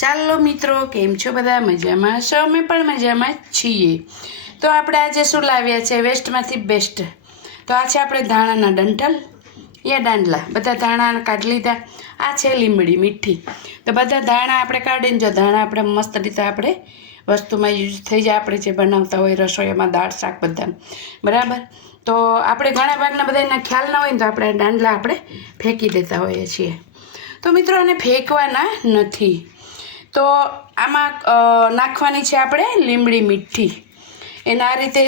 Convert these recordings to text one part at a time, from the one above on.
ચાલો મિત્રો, કેમ છો બધા? મજામાં છો? અમે પણ મજામાં છીએ. તો આપણે આજે શું લાવ્યા છે? વેસ્ટમાંથી બેસ્ટ. તો આ છે આપણે ધાણાના ડંઠલ યા દાંડલા. બધા ધાણા કાઢી લીધા. આ છે લીમડી મીઠી. તો બધા ધાણા આપણે કાઢીને, જો ધાણા આપણે મસ્ત રીતે આપણે વસ્તુમાં યુઝ થઈ જાય, આપણે જે બનાવતા હોય રસોઈમાં, દાળ શાક બધા બરાબર. તો આપણે ઘણા ભાગના બધા એના ખ્યાલ ના હોય ને, તો આપણે દાંડલા આપણે ફેંકી દેતા હોઈએ છીએ. તો મિત્રો આને ફેંકવાના નથી. તો આમાં નાખવાની છે આપણે લીમડી મીઠી. એને આ રીતે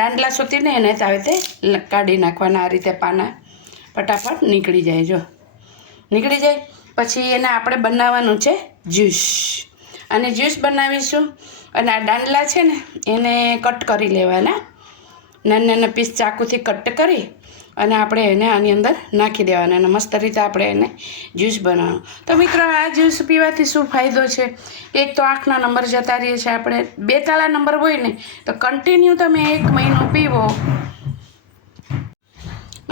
દાંડલા સોતીને એને આવી રીતે કાઢી નાખવાના. આ રીતે પાના ફટાફટ નીકળી જાય. જો નીકળી જાય પછી એને આપણે બનાવવાનું છે જ્યુસ. અને જ્યુસ બનાવીશું. અને આ દાંડલા છે ને એને કટ કરી લેવાના, નાના નાના પીસ ચાકુથી કટ કરી અને આપણે એને આની અંદર નાખી દેવાના અને મસ્ત રીતે આપણે એને જ્યુસ બનાવવાનું. તો મિત્રો, આ જ્યુસ પીવાથી શું ફાયદો છે? એક તો આંખના નંબર જતા રહીએ છીએ. આપણે 2 તાળા નંબર હોય ને તો કન્ટિન્યુ તમે 1 મહિનો પીવો.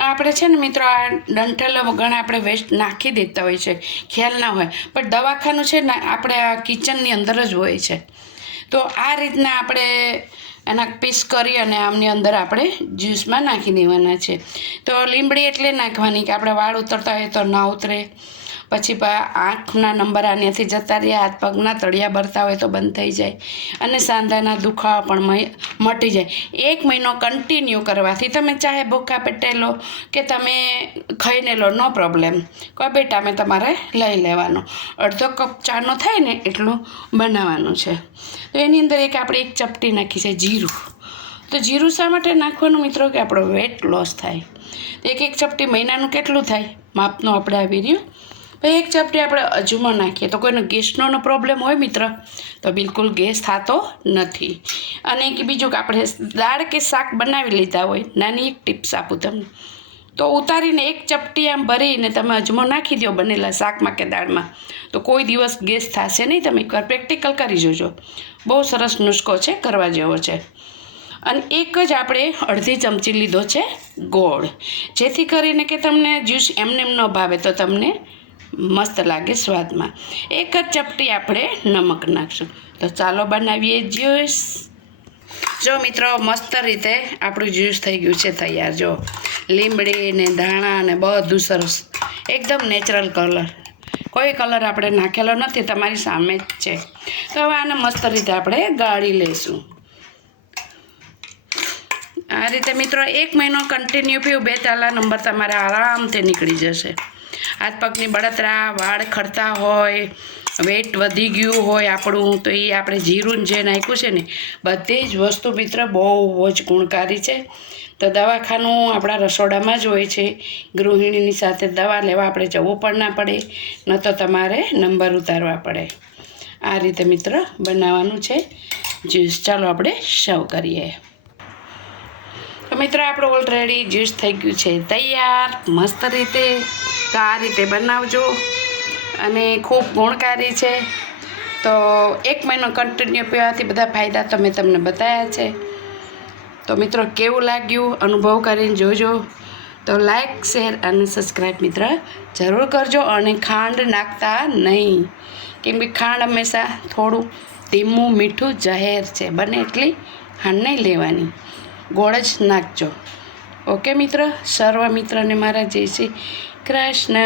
આપણે છે ને મિત્રો, આ ડંઠલ ઘણા આપણે વેસ્ટ નાખી દેતા હોય છે, ખ્યાલ ના હોય. પણ દવાખાનું છે ને આપણે આ કિચનની અંદર જ હોય છે. તો આ રીતના આપણે એના પીસ કરી અને આમની અંદર આપણે જ્યુસમાં નાખી દેવાના છે. તો લીમડી એટલે નાખવાની કે આપણે વાળ ઉતરતા હોય તો ના ઉતરે. પછી આંખના નંબર આનાથી જતા રહ્યા, હાથ પગના તળિયા ભરતા હોય તો બંધ થઈ જાય, અને સાંધાના દુખાવા પણ મટી જાય. 1 મહિનો કન્ટિન્યુ કરવાથી તમે ચાહે ભૂખા પેટે લો કે તમે ખાઈને લો, નો પ્રોબ્લેમ. કોઈ બી ટાઈમે તમારે લઈ લેવાનો. અડધો કપ ચાનો થાય ને એટલું બનાવવાનું છે. તો એની અંદર આપણે 1 ચપટી નાખી છે જીરું. તો જીરું શા માટે નાખવાનું મિત્રો? કે આપણો વેટ લોસ થાય. તો 1 ચપટી મહિનાનું કેટલું થાય માપનું આપણે આવી રહ્યું. તો 1 ચપટી આપણે અજમો નાખીએ. તો કોઈનો ગેસનો પ્રોબ્લેમ હોય મિત્ર તો બિલકુલ ગેસ થતો નથી. અને બીજું કે આપણે દાળ કે શાક બનાવી લીધા હોય, નાની એક ટિપ્સ આપું તમને. તો ઉતારીને 1 ચપટી આમ ભરીને તમે અજમો નાખી દો બનેલા શાકમાં કે દાળમાં, તો કોઈ દિવસ ગેસ થશે નહીં. તમે એકવાર પ્રેક્ટિકલ કરી જોજો. બહુ સરસ નુસ્ખો છે, કરવા જેવો છે. અને 1 જ આપણે અડધી ચમચી લીધો છે ગોળ, જેથી કરીને કે તમને જ્યુસ એમને ન ભાવે તો તમને મસ્ત લાગે સ્વાદમાં. 1 જ ચપટી આપણે નમક નાખશું. તો ચાલો બનાવીએ જ્યુસ. જો મિત્રો, મસ્ત રીતે આપણું જ્યુસ થઈ ગયું છે તૈયાર. જો લીમડી ને ધાણા ને બધું સરસ, એકદમ નેચરલ કલર, કોઈ કલર આપણે નાખેલો નથી, તમારી સામે જ છે. તો હવે આને મસ્ત રીતે આપણે ગાળી લઈશું. આ રીતે મિત્રો 1 મહિનો કન્ટિન્યુ પીવું, 2 તાળા નંબર તમારા આરામથી નીકળી જશે. હાથ પગની બળતરા, વાળ ખરતા હોય, વેટ વધી ગયું હોય આપણું, તો એ આપણે જીરું જે નાખ્યું છે ને બધી જ વસ્તુ મિત્ર બહુ જ ગુણકારી છે. તો દવાખાનું આપણા રસોડામાં જ હોય છે. ગૃહિણીની સાથે દવા લેવા આપણે જવું પણ ના પડે, ન તો તમારે નંબર ઉતારવા પડે. આ રીતે મિત્ર બનાવવાનું છે જ્યુસ. ચાલો આપણે સર્વ કરીએ. તો મિત્રો, આપણું ઓલરેડી જ્યુસ થઈ ગયું છે તૈયાર મસ્ત રીતે. તો આ રીતે બનાવજો, અને ખૂબ ગુણકારી છે. તો 1 મહિનો કન્ટિન્યુ પીવાથી બધા ફાયદા તો મેં તમને બતાવ્યા છે. તો મિત્રો, કેવું લાગ્યું અનુભવ કરીને જોજો. તો લાઈક, શેર અને સબસ્ક્રાઈબ મિત્ર જરૂર કરજો. અને ખાંડ નાખતા નહીં, કેમ કે ખાંડ હંમેશા થોડું ધીમું મીઠું જાહેર છે, બને એટલી ખાંડ નહીં લેવાની, ગોળ જ નાખજો. ઓકે મિત્ર, સર્વ મિત્રને મારા જય શ્રી કૃષ્ણ.